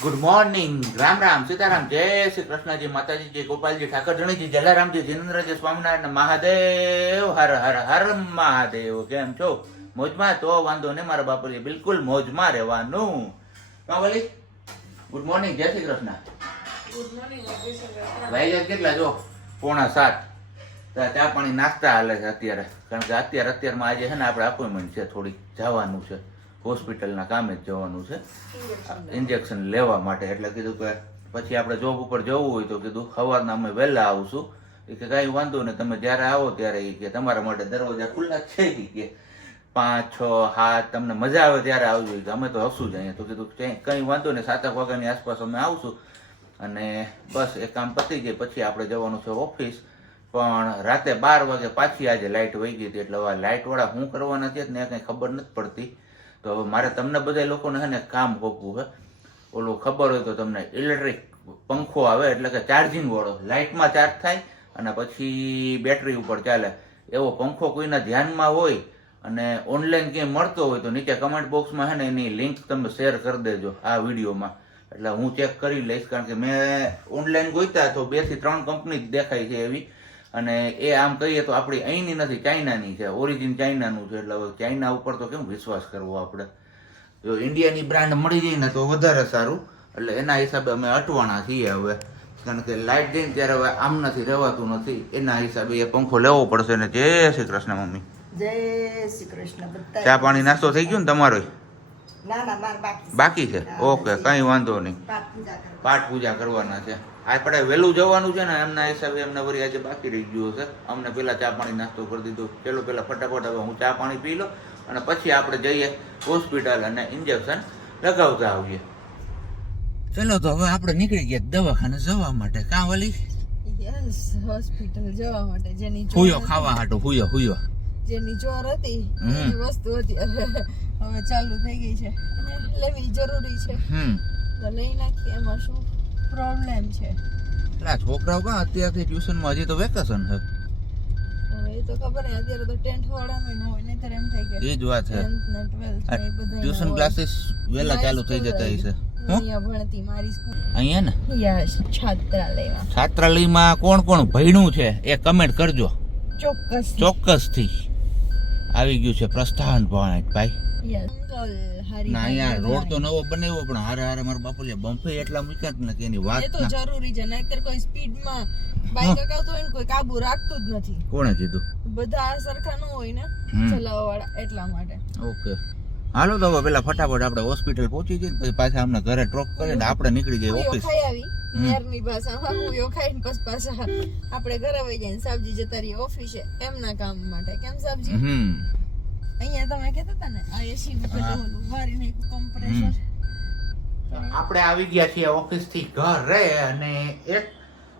Good morning, Ram Ram, Sitaram, જય શ્રી કૃષ્ણજી, માતાજી, જય ગોપાલજી, ઠાકરધણીજી, જલારામજી, જીનેન્દ્રજી, સ્વામિનારાયણ, મહાદેવ, હર હર હર મહાદેવ. કેમ છો? મોજમાં? તો વાંધો નહીં મારા બાપુજી, બિલકુલ મોજમાં રહેવાનું. કાવલી, ગુડ મોર્નિંગ, જય શ્રી કૃષ્ણ. વાગ્યા કેટલા જો? 6:45. ચા પાણી નાસ્તા હાલે છે અત્યારે, કારણ કે અત્યારમાં આજે છે ને આપણે અપોઇન્ટમેન્ટ છે, થોડી જવાનું છે હોસ્પિટલના કામે જ જવાનું છે ઇન્જેક્શન લેવા માટે. એટલે કીધું કે પછી આપણે જોબ ઉપર જવું હોય તો કીધું સવારના અમે વહેલા આવશું. એ કે કાંઈ વાંધો નહીં, તમે જ્યારે આવો ત્યારે એ કે તમારા માટે દરવાજા ખુલ્લા જ છે કે 5, 6, 7 તમને મજા આવે ત્યારે આવજો. અમે તો હશું જ અહીંયા. તો કીધું કંઈ વાંધો નહીં, 7 વાગ્યાની આસપાસ અમે આવશું અને બસ એ કામ પતી જાય પછી આપણે જવાનું છે ઓફિસ. પણ રાતે 12 વાગે પાછી આજે લાઇટ વહી ગઈ હતી, એટલે હવે લાઇટવાળા શું કરવાના છે ને કંઈ ખબર નથી પડતી. તો હવે મારે તમને બધા લોકોને છે ને કામ હોપવું છે. ઓલું ખબર હોય તો તમને ઇલેક્ટ્રિક પંખો આવે, એટલે કે ચાર્જિંગ વાળો, લાઇટમાં ચાર્જ થાય અને પછી બેટરી ઉપર ચાલે એવો પંખો કોઈના ધ્યાનમાં હોય અને ઓનલાઈન ક્યાંય મળતો હોય તો નીચે કમેન્ટ બોક્સમાં છે ને એની લિંક તમે શેર કરી દેજો આ વિડીયોમાં, એટલે હું ચેક કરી લઈશ. કારણ કે મેં ઓનલાઈન ગોઈતા તો 2 થી 3 કંપની જ દેખાય છે એવી, અને એ આમ કહીએ તો આપણી અહીંની નથી, ચાઇનાની છે, ઓરિજિન ચાઇનાનું છે. એટલે હવે ચાઇના ઉપર તો કેમ વિશ્વાસ કરવો આપણે? જો ઇન્ડિયાની બ્રાન્ડ મળી જાય ને તો વધારે સારું. એટલે એના હિસાબે અમે અટવાણા છીએ હવે, કારણ કે લાઇટ જઈને ત્યારે હવે આમ નથી રહેવાતું નથી. એના હિસાબે એ પંખો લેવો પડશે ને. જય શ્રી કૃષ્ણ મમ્મી. જય શ્રી કૃષ્ણ. બધા ચા પાણી નાસ્તો થઈ ગયો ને તમારો? ના ના માર બાકી છે? ઓકે, કઈ વાંધો નહીં. પાઠ પૂજા કરવાના છે. આપણે વહેલું જવાનું છે ને, એમના હિસાબે એમને વળી આજે બાકી રહી ગયું છે. અમને પેલા ચા પાણી નાસ્તો કરી દીધો. પેલા ફટાફટ હવે હું ચા પાણી પી લો અને પછી આપણે જઈએ હોસ્પિટલ અને ઇન્જેક્શન લગાવતા આવીએ. ચલો તો હવે આપણે નીકળી ગયા દવાખાને જવા માટે. કાં વળી? યસ, હોસ્પિટલ જવા માટે. જેની હુયો ખાવા હાટો હુયો જેની જોર હતી એ વસ્તુ હતી હવે ચાલુ થઈ ગઈ છે અને લેવી જરૂરી છે. તો લઈ નાખીએ. એમાં શું પ્રોબ્લેમ છે? છોકરાઓ કાં અત્યારથી ટ્યુશનમાં? હજી તો વેકેશન છે. હવે એ તો ખબર નહીં, અત્યારે તો 10th વાળાનું ન હોય, નહીંતર એમ થઈ ગયા. એ જ વાત છે. 10th ને 12th ને એ બધા ટ્યુશન ક્લાસીસ વહેલા ચાલુ થઈ જતા હશે. અહીંયા ભણતી મારી સ્કૂલ અહીંયા ને યસ, છાત્રાલયમાં. છાત્રાલયમાં કોણ કોણ ભણ્યું છે એ કમેન્ટ કરજો ચોક્કસથી. આવી ગયું છે પ્રસ્થાન ભાઈ. યસ, ના અહીંયા રોડ તો નવો બનાવ્યો, પણ હારે મારા બાપુલિયા બમ્પે એટલા મૂક્યા ને કે એની વાત એ તો જરૂરી છે. નહીંતર કોઈ સ્પીડમાં બાઈક હકાવતો હોય ને કોઈ કાબુ રાખતું જ નથી. કોણે કીધું? બધા સરખા ન હોય ને ચલાવવા વાળા, એટલા માટે. ઓકે, હાલો તો હવે પેલા ફટાફટ આપણે હોસ્પિટલ પહોંચી જઈએ, પછી પાછા અમને ઘરે ડ્રોપ કરીને આપણે નીકળી જઈએ ઓફિસ. ખાઈ આવી નેરની ભાષામાં હું ખાઈને પછી પાછા આપણે ઘરે વહી જઈને સાબજી જતા રહીએ ઓફિસે એમના કામ માટે. કેમ સાબજી? અહીંયા તમે કહેતા હતા ને આ એસી વારીને કમ્પ્રેસર. આપણે આવી ગયા છીએ ઓફિસ થી ઘરે, અને એક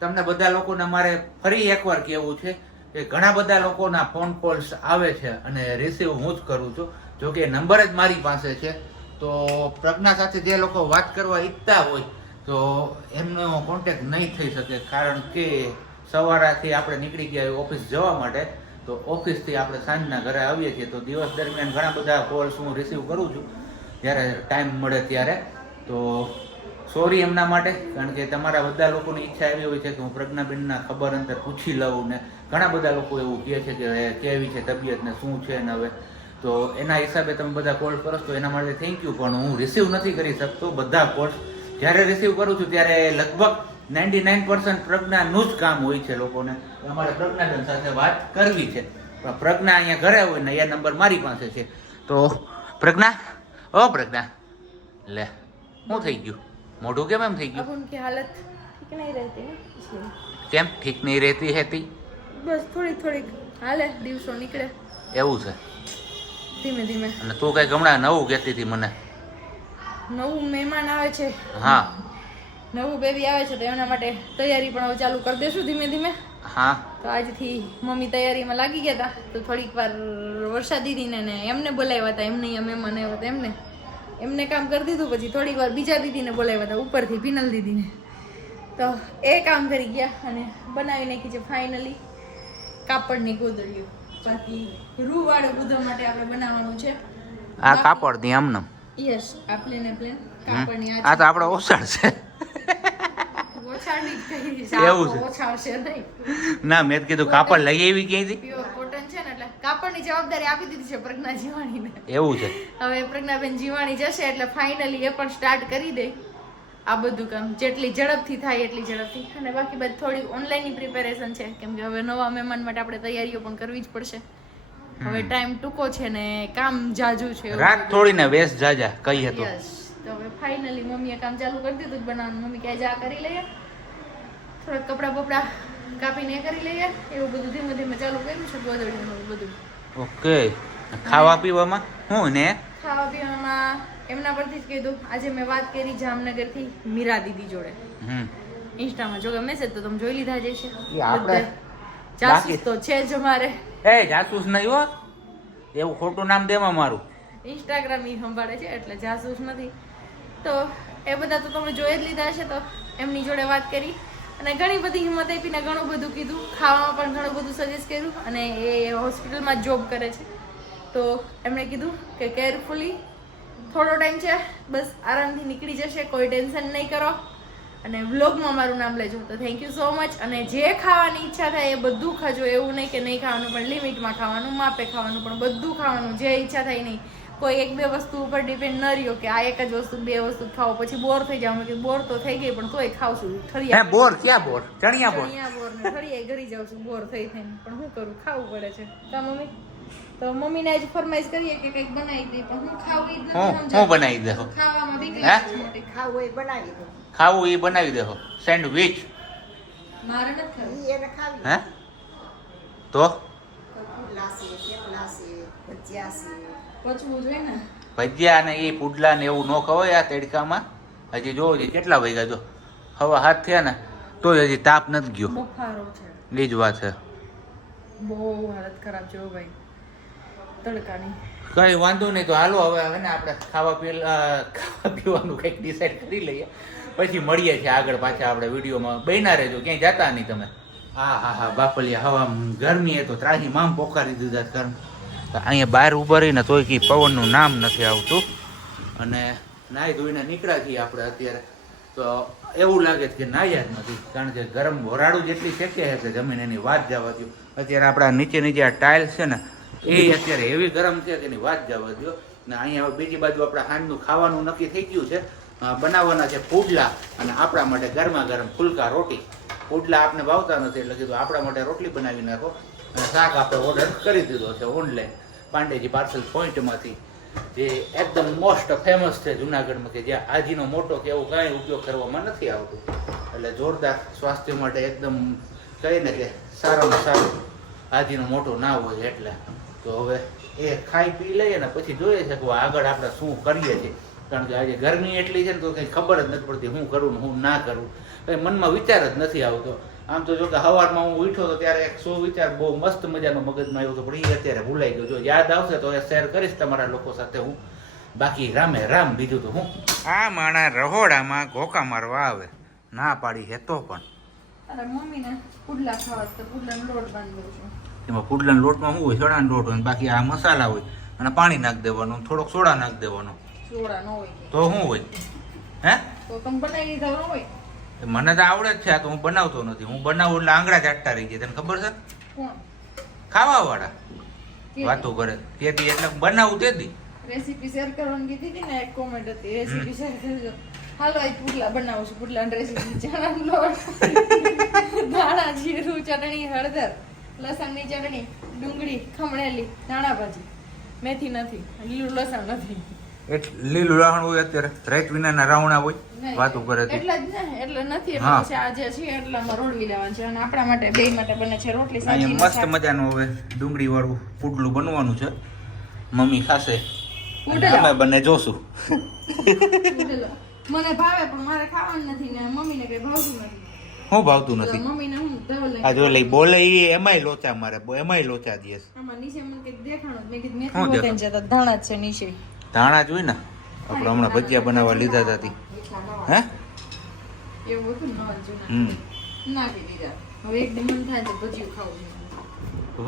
તમને બધા લોકોને મારે ફરી એકવાર કહેવું છે કે ઘણા બધા લોકોના ફોન કોલ્સ આવે છે અને રિસીવ હું જ કરું છું. જો કે નંબર જ મારી પાસે છે, તો પ્રજ્ઞા સાથે જે લોકો વાત કરવા ઈચ્છતા હોય તો એમનો કોન્ટેક્ટ નહીં થઈ શકે, કારણ કે સવારથી આપણે નીકળી ગયા ઓફિસ જવા માટે. તો ઓફિસથી આપણે સાંજના ઘરે આવીએ છીએ, તો દિવસ દરમિયાન ઘણા બધા કોલ્સ હું રિસીવ કરું છું જ્યારે ટાઈમ મળે ત્યારે. તો સોરી એમના માટે, કારણ કે તમારા બધા લોકોની ઈચ્છા એવી હોય છે કે હું પ્રજ્ઞાબેનના ખબર અંતર પૂછી લઉં, ને ઘણા બધા લોકો એવું કહે છે કે કેવી છે તબિયત ને શું છે ને. હવે તો એના હિસાબે તમે બધા કોલ કરો તો એના માટે થેન્ક યુ, પણ હું રિસીવ નથી કરી શકતો બધા કોલ્સ. જ્યારે રિસીવ કરું છું ત્યારે લગભગ 99% પ્રજ્ઞાનું જ કામ હોય છે લોકોને. અમારે પ્રજ્ઞાબેન સાથે વાત કરવી છે, પણ પ્રજ્ઞા અહીંયા ઘરે હોય ને એ નંબર મારી પાસે છે. તો પ્રજ્ઞા, ઓ પ્રજ્ઞા, લે શું થઈ ગયું? મોઢું કેમ એમ થઈ ગયું? उनकी हालत ठीक नहीं रहती है इसलिए. કેમ ઠીક નહીં રહેતી હતી? બસ થોડીક હાલે, દિવસો નીકળે એવું છે? ધીમે ધીમે. અને તું કઈ હમણાં નવું કહેતી હતી મને. નવું મહેમાન આવે છે, હા નવું બેબી આવે છે, તો એમના માટે તૈયારી પણ હવે ચાલુ કરી દેશું ધીમે ધીમે. હા, તો આજથી મમ્મી તૈયારીમાં લાગી ગયા હતા. તો થોડીક વાર વર્ષા દીદીને ને એમને બોલાવ્યા હતા, એમને મહેમાન આવ્યા હતા એમને કામ કરી દીધું. પછી થોડીક વાર બીજા દીદીને બોલાવ્યા હતા ઉપરથી, પિનલ દીદીને. તો એ કામ કરી ગયા અને બનાવી નાખી છે ફાઇનલી કાપડની ગોદડીઓ. બાકી રૂવાળો બુધો માટે આપણે બનાવવાનું છે આ કાપડ ની આમને. યસ, આ પ્લેન કાપડની આ તો આપણો ઓસાડ છે ઓછાડી જ કહી છે એવું છે. ઓછાડશે નહીં. ના મેં કીધું કાપડ લઈ આવી ક્યાંયથી પ્યોર કોટન છે ને એટલે કાપડની જવાબદારી આપી દીધી છે પ્રજ્ઞા જીવાણીને. એવું છે હવે પ્રજ્ઞાબેન જીવાણી જશે એટલે ફાઇનલી એ પણ સ્ટાર્ટ કરી દે આ બધું કામ જેટલી ઝડપથી થાય એટલી ઝડપથી. અને બાકી બધી થોડી ઓનલાઈનની પ્રિપેરેશન છે કેમ કે હવે નવા મહેમાન માટે આપણે તૈયારીઓ પણ કરવી જ પડશે. હવે ટાઈમ ટૂંકો છે ને કામ જાજુ છે. રાત થોડી ને વેસ જાજા કહીએ તો યસ તો હવે ફાઇનલી મમ્મીએ કામ ચાલુ કરી દીધું જ બનાવવાનું. મમ્મી કહે જા કરી લઈએ, થોડાક કપડાં બપડા કાપીને એ કરી લઈએ, એવું બધું ધીમે ધીમે ચાલુ કર્યું છે ગોદડીનું બધું. ઓકે ખાવા પીવામાં હું ને ખાવા પીવામાં એમના પરથી જ કીધું. આજે મેં વાત કરી જામનગરથી મીરા દીદી જોડે ઇન્સ્ટામાં. જો મેસેજ તો તમે જોઈ લીધા જ હશે. આપણે જાસૂસ તો છે જ અમારે. એ જાસૂસ નહીં હો, એવું ખોટું નામ દેવા મારું. ઇન્સ્ટાગ્રામ ઈ સંભાળે છે એટલે જાસૂસ નથી. તો એ બધા તો તમે જોઈ જ લીધા હશે. તો એમની જોડે વાત કરી અને ઘણી બધી હિંમત આપીને ઘણું બધું કીધું. ખાવામાં પણ ઘણું બધું સજેસ્ટ કર્યું. અને એ હોસ્પિટલમાં જ જોબ કરે છે તો એમણે કીધું કે કેરફુલી થોડો ટાઈમ છે બસ આરામથી નીકળી જશે, કોઈ ટેન્શન નહીં કરો અને વ્લોગમાં મારું નામ લેજો. તો થેન્ક યુ સો મચ. અને જે ખાવાની ઈચ્છા થાય એ બધું ખાજો. એવું નહીં કે નહીં ખાવાનું, પણ લિમિટમાં ખાવાનું, માપે ખાવાનું, પણ બધું ખાવાનું. જે ઈચ્છા થાય નહીં, કોઈ એક બે વસ્તુ ઉપર ડિપેન્ડ ન રહ્યો કે આ એક જ વસ્તુ બે વસ્તુ ખાઓ પછી બોર થઈ જાવ. બોર તો થઈ ગઈ પણ તોય ખાવશું. હે બોર ક્યાં બોર? ચણિયા બોર. બોર ને ફરીએ ઘરી જાઉં છું બોર થઈ થઈને. પણ શું કરું, ખાવું પડે છે. કા મમ્મી? તો મમ્મીને જ ફરમાઈશ કરીએ કે કંઈક બનાવી દે, પણ હું ખાવું ઈ જ નથી હું સમજાતું. બનાવી દેહો? ખાવામાં બીક હે? લાગે છે મોટી. ખાવું એ બનાવી દો. ખાવું એ બનાવી દેહો. સેન્ડવિચ મારે નથી ખાવું. ઈ એને ખાવી. હે તો પુડલા છે, થેપલા છે, ભજીયા છે. પચવું જોઈએ ને. ભજીયા ને એ પુડલા ને એવું ન ખવાય આ તડકામાં. હજી જોવો હજી કેટલા વાગ્યા જો હવા હાથ થયા ને તોય હજી તાપ નથી ગયો. બફારો છે, એ જ વાત છે. બહુ હાલત ખરાબ છે હો ભાઈ તડકાની. કઈ વાંધો નહીં. તો હાલો હવે હવે ને આપણે ખાવા પીવાનું કંઈક ડિસાઈડ કરી લઈએ, પછી મળીએ છીએ આગળ પાછા આપણે વિડીયોમાં. બન્યા રહેજો, ક્યાંય જતા નહીં તમે. હા હા હા બાપલિયા હવા ગરમી એ તો ત્રાહી મામ પોકારી દીધા ઘર. અહીંયા બહાર ઉભા રહીને તોય કંઈ પવનનું નામ નથી આવતું. અને નાહી ધોઈને નીકળ્યા છીએ આપણે અત્યારે. તો એવું લાગે છે કે નાહ્યા જ નથી, કારણ કે ગરમ વરાળું જેટલી શેક્યા છે જમીન એની વાત જવા દો. અત્યારે આપણા નીચે નીચે આ ટાઇલ્સ છે ને એ અત્યારે એવી ગરમ છે કે એની વાત જવા દો. ને અહીંયા બીજી બાજુ આપણે સાંજનું ખાવાનું નક્કી થઈ ગયું છે. બનાવવાના છે પુડલા અને આપણા માટે ગરમા ગરમ ફુલકા રોટી. પુડલા આપણે ભાવતા નથી એટલે કીધું આપણા માટે રોટલી બનાવી નાખો. અને શાક આપણે ઓર્ડર કરી દીધો છે ઓનલાઈન પાંડેજી પાર્સલ પોઈન્ટમાંથી, જે એકદમ મોસ્ટ ફેમસ છે જુનાગઢમાં, કે જ્યાં આજીનો મોટો કે એવું કાંઈ ઉપયોગ કરવામાં નથી આવતું. એટલે જોરદાર સ્વાસ્થ્ય માટે એકદમ કહીને કે સારામાં સારું આજીનો મોટો ના હોય એટલે. તો હવે એ ખાઈ પી લઈએ ને પછી જોઈએ છે કે આગળ આપણે શું કરીએ છીએ. કારણ કે આજે ગરમી એટલી છે ને તો કંઈ ખબર જ નથી પડતી શું કરું ને શું ના કરું. કંઈ મનમાં વિચાર જ નથી આવતો. આમ તો જો કે સવારમાં હું ઉઠ્યો તો ત્યારે એક શું વિચાર બહુ મસ્ત મજાનો મગજમાં આવ્યો હતો, પણ એ અત્યારે ભૂલાઈ ગયો. જો યાદ આવશે તો એ શેર કરીશ તમારા લોકો સાથે હું. બાકી રામે રામ, બીજું તો હું. આ માણા રહોડામાં ઘોકા મારવા આવે, ના પાડી હે તો પણ. અરે મમ્મીને પુડલા ખાવા તો પુડલાનો લોટ બાંધી દઉં છું. એમાં પુડલાના લોટમાં શું હોય? ચણાનો લોટ હોય, બાકી આ મસાલા હોય અને પાણી નાખી દેવાનું, થોડોક સોડા નાખી દેવાનો. સોડા ન હોય કે તો શું હોય? હે તો તમે બનાવી લીધા ન હોય. મને તો આવડે જ છે, આ તો હું બનાવતો નથી. હું બનાવું એટલે આંગળા ચાટતા રહી જાય. તને ખબર છે? કોણ ખાવા વાળા વાતો કરે તેથી, એટલે બનાવું તેથી. રેસીપી શેર કરવાની કીધી હતી ને, એક કોમેન્ટ હતી રેસીપી શેર કરજો. હાલો આ પુડલા બનાવું છું. પુડલાની રેસીપી ચણાનો લોટ, ધાણા, જીરું, ચટણી, હળદર, લસણની ચટણી, ડુંગળી ખમણેલી, ધાણા ભાજી, મેથી નથી, લીલું લસણ નથી. લીલું લસણ હોય અત્યારે, રાઈટ વિનાના રાવણા હોય, વાતો કરે છે. એટલે જ ને, એટલે નથી. એટલે પછી આજે છે એટલામાં રોડવી લેવાનું છે. અને આપણા માટે બે માટે બને છે રોટલી. અહીંયા મસ્ત મજાનું હવે ડુંગળી વાળું પુડલું બનવાનું છે. મમ્મી ખાશે, અમે બંને જોશું. મને ભાવે પણ મારે ખાવાનું નથી ને મમ્મીને કઈ ભાવતું નથી. શું ભાવતું નથી? મમ્મીને હું ધવલ આ જો લઈ બોલે એ એમાંય લોચા મારે, એમાંય લોચા દિવસ. આમાં નીચે મને કઈક દેખાણું. મેં કીધું મેથી હોતે છે તો ધાણા જ છે નીચે. ધાણા જ હોય ને, આપણે હમણાં ભજીયા બનાવવા લીધા હતા. હે એવું હતું નાખી દીધા. હવે એકદમ મન થાય તો ભજીયું ખાવું છે.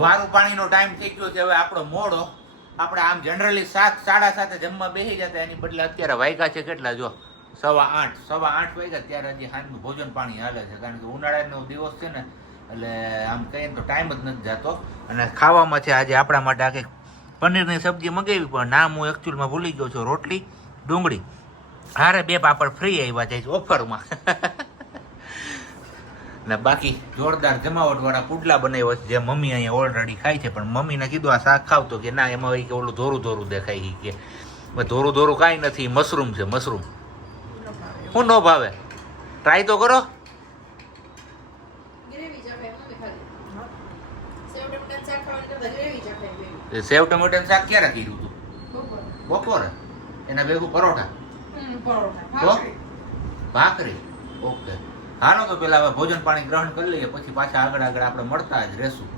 વારું પાણીનો ટાઈમ થઈ ગયો છે હવે આપણો મોડો. આપણે આમ જનરલી 7 7:30 જમવા બેસી જતા એની બદલે અત્યારે વાગ્યા છે કેટલા જો 8:15 વાગ્યા ત્યારે હજી સાંજનું ભોજન પાણી હાલે છે કારણ કે ઉનાળાનો દિવસ છે ને એટલે આમ કહીએ તો ટાઈમ જ નથી જતો અને ખાવામાં છે આજે આપણા માટે આખી પનીરની સબ્જી મગાવી પણ નામ હું એકચ્યુઅલમાં ભૂલી ગયો છું રોટલી ડુંગળી હારે 2 પાપડ ફ્રી આવ્યા છે ઓફરમાં ને બાકી જોરદાર જમાવટવાળા પુડલા બનાવ્યા છે જે મમ્મી અહીંયા ઓલરેડી ખાય છે પણ મમ્મીને કીધું આ શાક ખાવતો કે ના એમાં કે ઓલું ધોરું દેખાય કે ધોરું કાંઈ નથી મશરૂમ છે મશરૂમ હું ન ભાવે ટ્રાય તો કરો સેવ ટમેટાનું શાક ક્યારે કર્યું હતું બપોરે એના ભેગું પરોઠા તો ભાખરી ઓકે હાલો તો પેલા હવે ભોજન પાણી ગ્રહણ કરી લઈએ પછી પાછા આગળ આપણે મળતા જ રહેશું